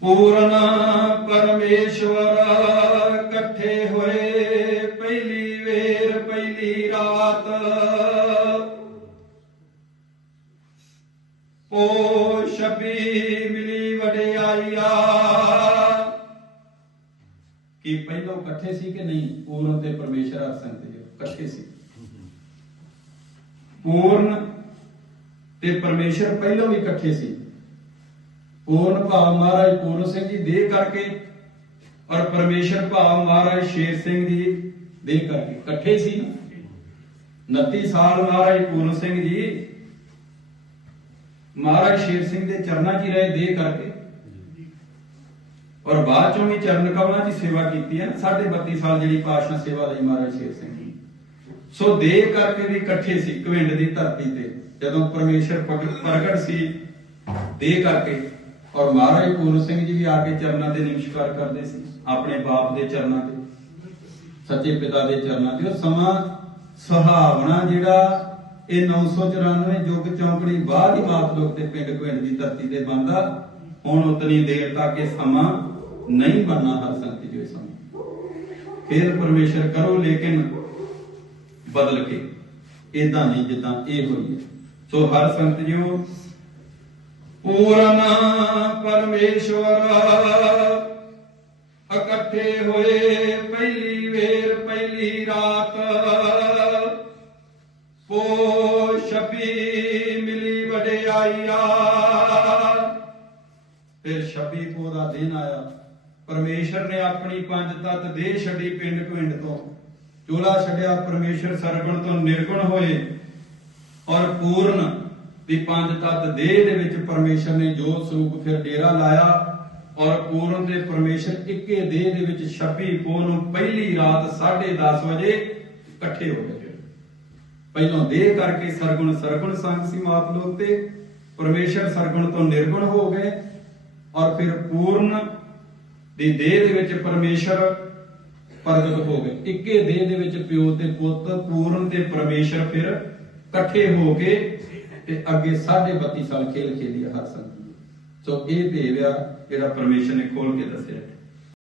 ਪੂਰਨ ਪਰਮੇਸ਼ਵਰ ਇਕੱਠੇ ਹੋਏ, ਪਹਿਲੀ ਵੇਰ, ਪਹਿਲੀ ਰਾਤ। ਓ ਸ਼ਬੀ ਮਿਲੀ ਵਡਿਆਈਆ। ਕੀ ਪਹਿਲਾਂ ਇਕੱਠੇ ਸੀ ਕਿ ਨਹੀਂ? ਪੂਰਨ ਤੇ ਪਰਮੇਸ਼ਰ ਹਰ ਸੰਗਤ ਇਕੱਠੇ ਸੀ। ਪੂਰਨ ਤੇ ਪਰਮੇਸ਼ਰ ਪਹਿਲਾਂ ਵੀ ਇਕੱਠੇ ਸੀ। ਪੂਰਨ ਭਾਵ ਮਹਾਰਾਜ ਪੂਰਨ ਸਿੰਘ ਜੀ? ਦੇਹ ਕਰਕੇ। ਔਰ ਪਰਮੇਸ਼ਰ ਭਾਵ ਮਹਾਰਾਜ ਸ਼ੇਰ ਸਿੰਘ ਜੀ ਦੇਹ ਕਰਕੇ। ਇਕੱਠੇ ਸੀ 29 ਸਾਲ ਮਹਾਰਾਜ ਪੂਰਨ ਸਿੰਘ ਜੀ? ਮਹਾਰਾਜ ਸ਼ੇਰ ਸਿੰਘ ਦੇ ਚਰਨਾਂ 'ਚ ਹੀ ਰਹੇ ਦੇਹ ਕਰਕੇ। ਔਰ ਬਾਅਦ ਚੋਂ ਵੀ ਚਰਨ ਕਮਲਾਂ ਦੀ ਸੇਵਾ ਕੀਤੀ ਹੈ। 32 ਸਾਲ ਜਿਹੜੀ ਪਾਸ਼ਾ ਸੇਵਾ ਲਈ ਮਹਾਰਾਜ ਸ਼ੇਰ ਸਿੰਘ ਜੀ। ਸੋ ਦੇਹ ਕਰਕੇ ਵੀ ਇਕੱਠੇ ਸੀ ਕਵਿੰਡ ਦੀ ਧਰਤੀ ਤੇ। ਜਦੋਂ ਪਰਮੇਸ਼ਰ ਪ੍ਰਗਟ ਪ੍ਰਗਟ ਸੀ, ਦੇਹ ਕਰਕੇ ਔਰ ਮਹਾਰਾਜ ਪੂਰਨ ਸਿੰਘ ਜੀ ਵੀ ਆ ਕੇ ਚਰਨਾਂ ਦੇ ਨਮਸਕਾਰ ਕਰਦੇ ਸੀ, ਆਪਣੇ ਬਾਪ ਦੇ ਚਰਨਾਂ ਤੇ, ਸੱਚੇ ਪਿਤਾ ਦੇ ਚਰਨਾਂ ਤੇ। ਉਹ ਸਮਾਂ ਸੁਹਾਵਣਾ ਜਿਹੜਾ ਇਹ 994 ਯੁੱਗ ਚੌਂਕੜੀ ਬਾਅਦ ਹੀ ਮਾਤ ਲੋਕ ਤੇ ਪਿੰਡ ਕਵਿੰਡ ਦੀ ਧਰਤੀ ਤੇ ਬੰਦਾ ਹੁਣ ਉਤਨੀ ਦੇਰ ਤੱਕ ਇਹ ਸਮਾਂ ਨਹੀਂ ਬਣਨਾ ਹਰ ਸੰਗਤ ਜੋ ਇਹ ਸਮਾਂ। ਫਿਰ ਪਰਮੇਸ਼ਰ ਕਰੋ ਲੇਕਿਨ ਬਦਲ ਕੇ। ਇਦਾਂ ਨਹੀਂ ਜਿੱਦਾਂ ਇਹ ਹੋਈ ਹੈ। ਸੋ ਹਰ ਸੰਗਤ ਜਿਉ ਪੂਰਨ ਪਰਮੇਸ਼ਵਰ। ਇਕੱਠੇ ਹੋਏ ਪਹਿਲੀ ਵੇਰ, ਪਹਿਲੀ ਰਾਤ। ਪੋ ਸ਼ਬੀ ਮਿਲੀ ਵਡਿਆਈਆ। ਫਿਰ ਸ਼ਬੀ ਪੋ ਦਾ ਦਿਨ ਆਇਆ। ਪਰਮੇਸ਼ਰ ਨੇ ਆਪਣੀ ਪੰਜ ਤਤ ਦੇ ਛੱਡੀ ਪਿੰਡ ਕੁਇੰਡ ਤੋਂ। ਚੋਲਾ ਛੱਡਿਆ, ਪਰਮੇਸ਼ਰ ਸਰਗੁਣ ਤੋਂ ਨਿਰਗੁਣ ਹੋਏ ਔਰ ਪੂਰਨ ਵੀ ਪੰਜ ਤਤ ਦੇਹ ਦੇ ਵਿੱਚ ਪਰਮੇਸ਼ਰ ਨੇ ਜੋਤ ਸਰੂਪ ਫਿਰ ਡੇਰਾ ਲਾਇਆ ਔਰ ਪੂਰਨ ਤੇ ਪਰਮੇਸ਼ਰ ਇੱਕੇ ਦੇਹ ਦੇ ਵਿੱਚ 26 ਪੋ ਨੂੰ ਪਹਿਲੀ ਰਾਤ 10:30 ਵਜੇ ਇਕੱਠੇ ਹੋ ਗਏ। ਪਹਿਲਾਂ ਦੇਹ ਕਰਕੇ ਸਰਗੁਣ ਸਰਗੁਣ ਸੰਗ ਸੀ ਮਾਤ ਲੋਕ ਪਰਮੇਸ਼ਰ ਸਰਗੁਣ ਤੋਂ ਨਿਰਗੁਣ ਹੋ ਗਏ ਔਰ ਫਿਰ ਪੂਰਨ ਦੀ ਦੇਹ ਦੇ ਵਿੱਚ ਪਰਮੇਸ਼ਰ ਪ੍ਰਗਟ ਹੋ ਗਏ। ਇੱਕੇ ਦੇਹ ਦੇ ਵਿੱਚ ਪਿਓ ਤੇ ਪੁੱਤ ਪੂਰਨ ਤੇ ਪਰਮੇਸ਼ਰ ਫਿਰ ਇਕੱਠੇ ਹੋ ਕੇ ਤੇ ਅੱਗੇ 32 ਸਾਲ ਖੇਲ ਖੇਲੀ ਹਰ ਸੰਗ ਸੋ ਇਹ ਭੇਵ ਆ ਜਿਹੜਾ ਪਰਮੇਸ਼ਰ ਨੇ ਖੋਲ ਕੇ ਦੱਸਿਆ।